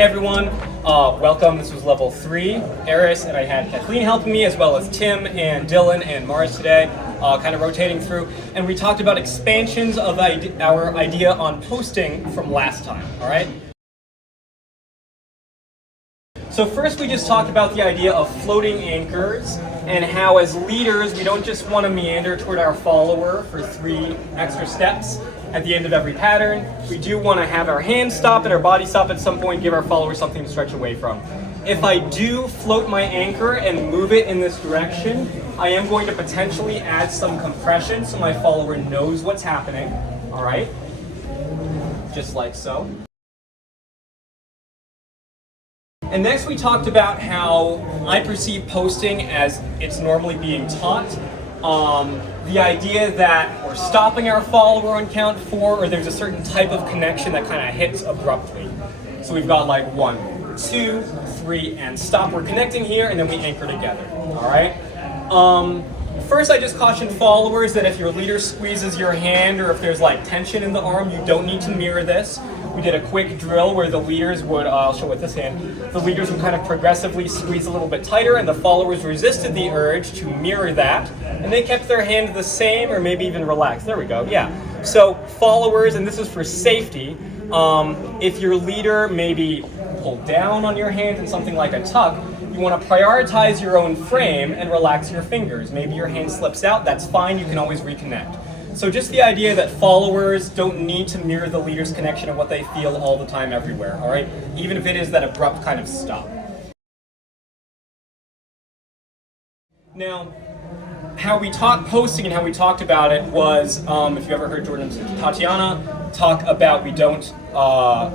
Hey everyone, welcome. This was level 3, Aris, and I had Kathleen helping me as well as Tim and Dylan and Mars today, kind of rotating through. And we talked about expansions of our idea on posting from last time, all right? So first we just talked about the idea of floating anchors and how as leaders we don't just want to meander toward our follower for 3 extra steps at the end of every pattern. We do want to have our hands stop and our body stop at some point, give our follower something to stretch away from. If I do float my anchor and move it in this direction, I am going to potentially add some compression so my follower knows what's happening, all right? Just like so. And next we talked about how I perceive posting as it's normally being taught. The idea that we're stopping our follower on count 4, or there's a certain type of connection that kind of hits abruptly. So we've got like 1, 2, 3, and stop. We're connecting here, and then we anchor together, all right? First, I just caution followers that if your leader squeezes your hand or if there's like tension in the arm, you don't need to mirror this. We did a quick drill where the leaders would, I'll show with this hand, the leaders would kind of progressively squeeze a little bit tighter and the followers resisted the urge to mirror that. And they kept their hand the same or maybe even relaxed. There we go, yeah. So followers, and this is for safety, if your leader maybe pulled down on your hand in something like a tuck, you want to prioritize your own frame and relax your fingers. Maybe your hand slips out, that's fine, you can always reconnect. So just the idea that followers don't need to mirror the leader's connection of what they feel all the time everywhere, all right? Even if it is that abrupt kind of stop. Now, how we taught posting and how we talked about it was, if you ever heard Jordan and Tatiana talk about we don't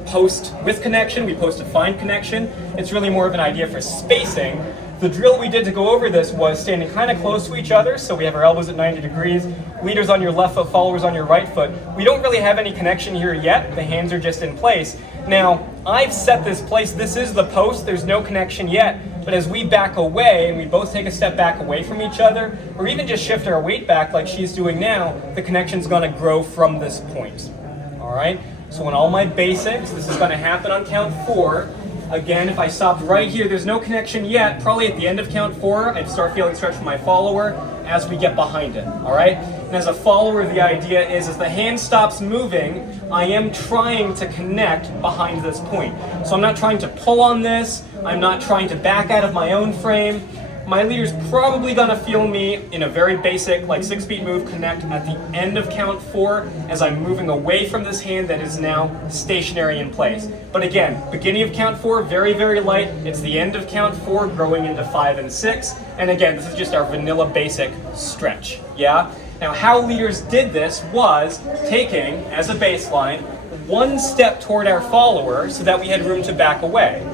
post with connection, we post to find connection. It's really more of an idea for spacing. The drill we did to go over this was standing kind of close to each other, so we have our elbows at 90 degrees, leaders on your left foot, followers on your right foot. We don't really have any connection here yet, the hands are just in place. Now, I've set this place, this is the post, there's no connection yet, but as we back away and we both take a step back away from each other, or even just shift our weight back like she's doing now, the connection's gonna grow from this point, all right? So in all my basics, this is gonna happen on count 4. Again, if I stopped right here, there's no connection yet. Probably at the end of count 4, I'd start feeling stretch from my follower as we get behind it, all right? And as a follower, the idea is as the hand stops moving, I am trying to connect behind this point. So I'm not trying to pull on this. I'm not trying to back out of my own frame. My leader's probably gonna feel me in a very basic, like 6-beat move, connect at the end of count 4 as I'm moving away from this hand that is now stationary in place. But again, beginning of count 4, very, very light. It's the end of count 4, growing into 5 and 6. And again, this is just our vanilla basic stretch, yeah? Now, how leaders did this was taking, as a baseline, 1 step toward our follower so that we had room to back away.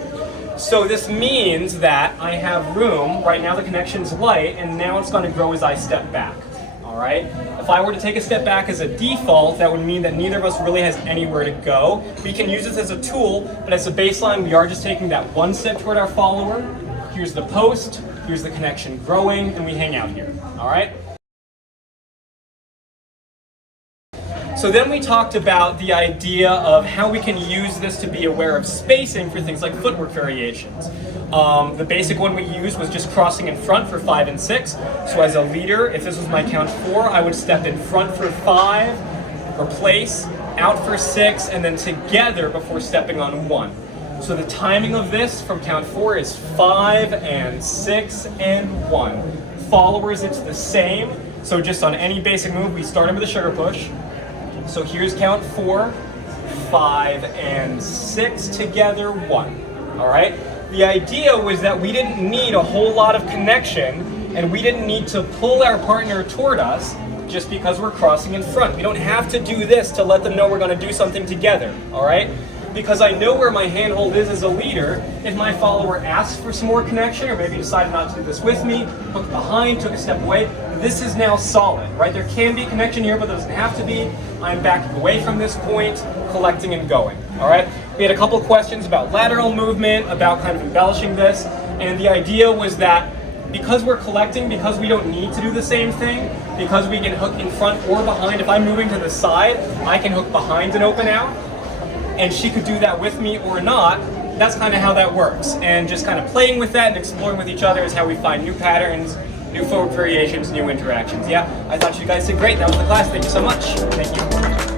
So this means that I have room, right now the connection's light, and now it's going to grow as I step back, all right? If I were to take a step back as a default, that would mean that neither of us really has anywhere to go. We can use this as a tool, but as a baseline, we are just taking that 1 step toward our follower. Here's the post, here's the connection growing, and we hang out here, all right? So then we talked about the idea of how we can use this to be aware of spacing for things like footwork variations. The basic one we used was just crossing in front for 5 and 6. So as a leader, if this was my count 4, I would step in front for 5, replace, out for 6, and then together before stepping on 1. So the timing of this from count 4 is 5 and 6 and 1. Followers, it's the same. So just on any basic move, we start with a sugar push. So here's count 4, 5 and 6 together, 1, all right? The idea was that we didn't need a whole lot of connection and we didn't need to pull our partner toward us just because we're crossing in front. We don't have to do this to let them know we're gonna do something together, all right? Because I know where my handhold is as a leader. If my follower asks for some more connection or maybe decided not to do this with me, hooked behind, took a step away, this is now solid, right? There can be connection here, but there doesn't have to be. I'm backing away from this point, collecting and going, all right? We had a couple questions about lateral movement, about kind of embellishing this, and the idea was that because we're collecting, because we don't need to do the same thing, because we can hook in front or behind, if I'm moving to the side, I can hook behind and open out, and she could do that with me or not, that's kind of how that works. And just kind of playing with that and exploring with each other is how we find new patterns, new footwork variations, new interactions. Yeah, I thought you guys did great. That was the class. Thank you so much. Thank you.